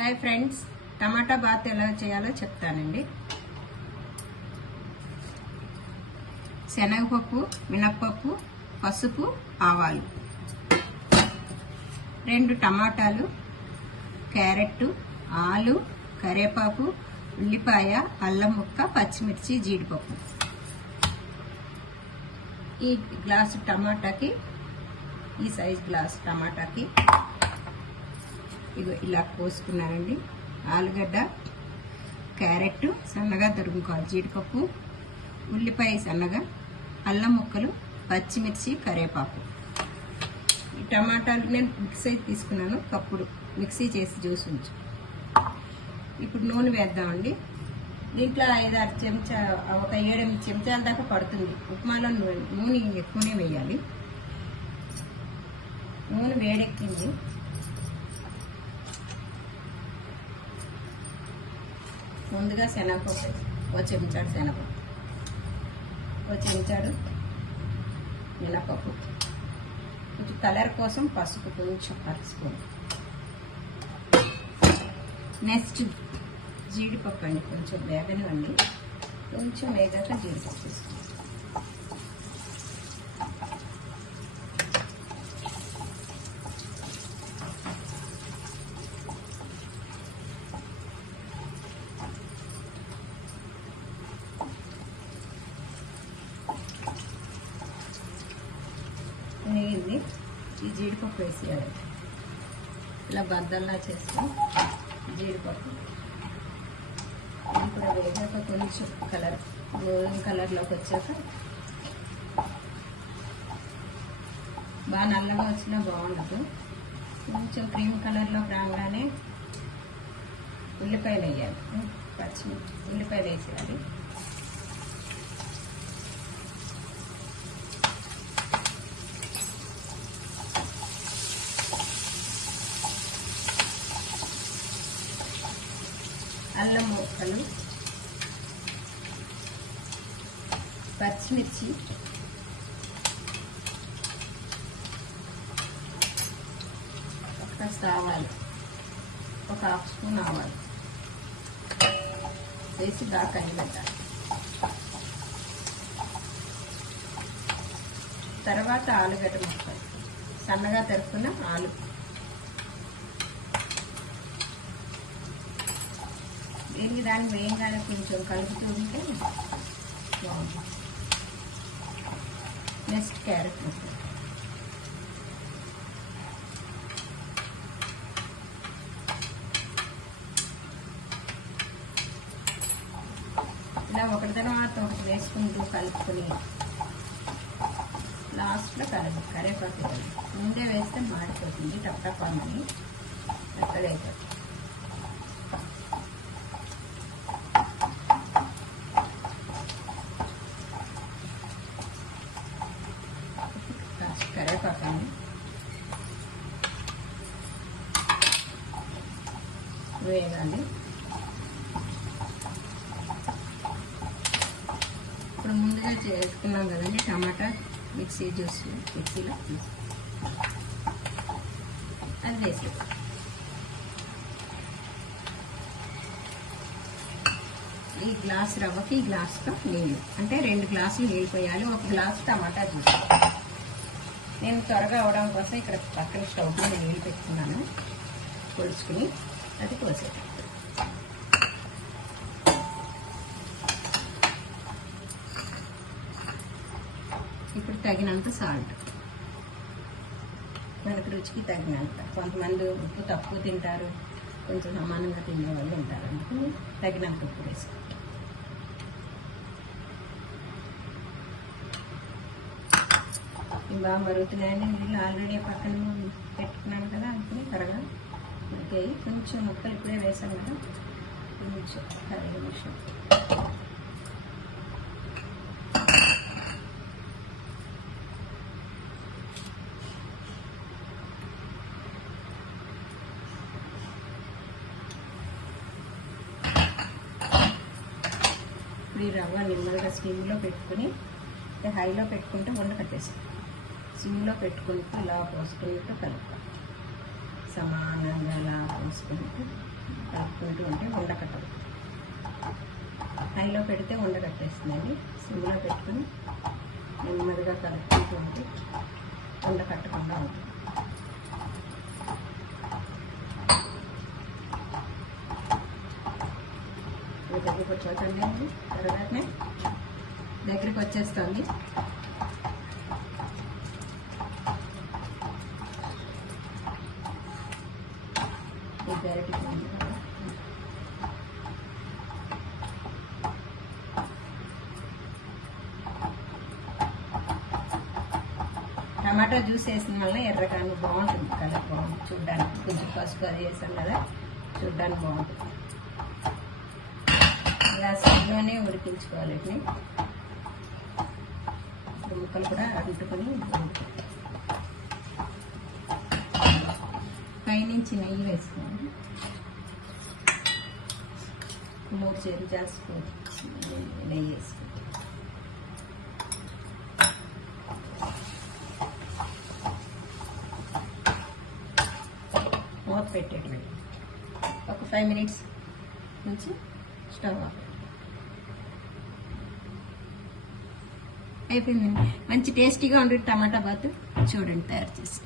Hi friends, టమాటా bath ఎలా చేయాలో చెప్తానండి. శనగపప్పు, మినప్పప్పు, పసుపు, ఆవాలు, 2 టమాటాలు, క్యారెట్, ఆలు, కరివేపాకు, ఉల్లిపాయ, అల్లం ముక్క, పచ్చిమిర్చి, జీడిపప్పు. ఈ గ్లాసు టమాటాకి, ఈ సైజ్ గ్లాసు టమాటాకి ఇగో ఇలా కోసుకున్నానండి. ఆలుగడ్డ, క్యారెట్ సన్నగా తరుగుకోవాలి, జీడిపప్పు, ఉల్లిపాయ సన్నగా, అల్లం ముక్కలు, పచ్చిమిర్చి, కరివేపాకు. ఈ టమాటాలు నేను మిక్సీ తీసుకున్నాను, కప్పుడు మిక్సీ చేసి జ్యూస్ ఉంచు. ఇప్పుడు నూనె వేద్దామండి. దీంట్లో 5-6 చెంచా, ఒక 7-8 చెంచాల దాకా పడుతుంది. ఉప్మాలో నూనె ఎక్కువనే వేయాలి. నూనె వేడెక్కింది. ముందుగా శనగపప్పు, ఒక చెంచాడు శనగపప్పు, ఒక చెంచాడు మినపప్పు, కొంచెం కలర్ కోసం పసుపు, కొంచెం పసుపు. నెక్స్ట్ జీడిపప్పు అండి, కొంచెం వేగనివ్వండి. కొంచెం వేగాక జీడిపప్పు వేసుకోండి. వేగింది. ఈ జీడిపప్పు వేసేయాలి. ఇలా బద్దల్లా చేసుకుని జీడిపప్పు ఇప్పుడు వేగాక కొంచెం కలర్ గోల్డెన్ కలర్లోకి వచ్చాక, బాగా నల్లగా వచ్చినా బాగుండదు, కొంచెం క్రీమ్ కలర్లోకి రాగానే ఉల్లిపాయలు వేయాలి. పచ్చిమిర్చి, ఉల్లిపాయలు వేసేయాలి. అల్లం ముక్కలు, పచ్చిమిర్చి, కాస్త ఆవాలు, ఒక 1/2 స్పూన్ ఆవాలు వేసి బాగా కలిపెట్టాలి. తర్వాత ఆలుగడ్డ ముక్కలు, సన్నగా తరుక్కున్న ఆలు, దీనికి దాన్ని వేయంగానే కొంచెం కలుపుతూ ఉంటే బాగుంటుంది. నెక్స్ట్ క్యారెట్ ముక్కలు, ఇలా ఒకటి తర్వాత ఒకటి వేసుకుంటూ కలుపుకొని లాస్ట్లో కరివేపాకు ముందే వేస్తే మాడిపోతుంది, టప్పని మెత్తగా అయిపోతుంది. కరివేపాకు వేయాలి. ఇప్పుడు ముందుగా చేసుకున్నాం కదండి టమాటా మిక్సీ జ్యూస్, మిక్సీలో అది వేసి ఈ గ్లాస్ రవ్వకి ఈ గ్లాస్తో నీళ్ళు, అంటే 2 గ్లాసులు నీళ్ళు పోయాలి. 1 గ్లాసు టమాటా జ్యూస్. నేను త్వరగా అవడం కోసం ఇక్కడ పక్కన స్టవ్ మీద నీళ్ళు పెట్టుకున్నాను, కొలుచుకుని అది పోసేది. ఇప్పుడు తగినంత సాల్ట్, మనకు రుచికి తగినంత. కొంతమంది ఉప్పు తక్కువ తింటారు, కొంచెం సమానంగా తినే వాళ్ళు తింటారు, అందుకని తగినంత ఉప్పు వేసుకో. బాగా మరుగుతున్నాయని నీళ్ళు ఆల్రెడీ పక్కన పెట్టుకున్నాను కదా, అందుకని త్వరగా ఉడికాయి. కొంచెం ముక్కలు ఇప్పుడే వేసాను కదా, కొంచెం 5 నిమిషం. ఇప్పుడు ఈ రవ్వ నిమ్మగా స్టీమ్లో పెట్టుకుని, హైలో పెట్టుకుంటే వండ కట్టేసాం. సిమ్లో పెట్టుకుంటూ ఇలా పోసుకుంటూ కలుపుతాం, సమానంగా ఇలా పోసుకుంటూ కలుపుకుంటూ ఉంటే ఉండకట్టదు. హైలో పెడితే ఉండకట్టేస్తుందండి. సిమ్లో పెట్టుకుని నెమ్మదిగా కలుపుకుంటూ ఉంటే ఉండకట్టకుండా ఉంటుంది. దగ్గరికి వచ్చేస్తుంది అండి. తర్వాతనే దగ్గరికి వచ్చేస్తుంది. టమాటా జ్యూస్ వేసిన వల్ల ఎర్రగాను బాగుంటుంది, కలర్ బాగుంటుంది చూడ్డానికి. కొంచెం పసుపు అది వేసాం కదా, చూడ్డానికి బాగుంటుంది. ఇలా సిమ్లోనే ఉడికించుకోవాలి. ముక్కలు కూడా అంటుకొని పైనుంచి నెయ్యి వేసుకోవాలి. 3 చెంచాల స్పూన్ నెయ్యి వేసుకోవాలి. మూత పెట్టేటండి. ఒక 5 మినిట్స్ నుంచి స్టవ్ ఆఫ్. అయిపోయిందండి. మంచి టేస్టీగా ఉండే టమాటా బాత్ చూడండి తయారు చేసి.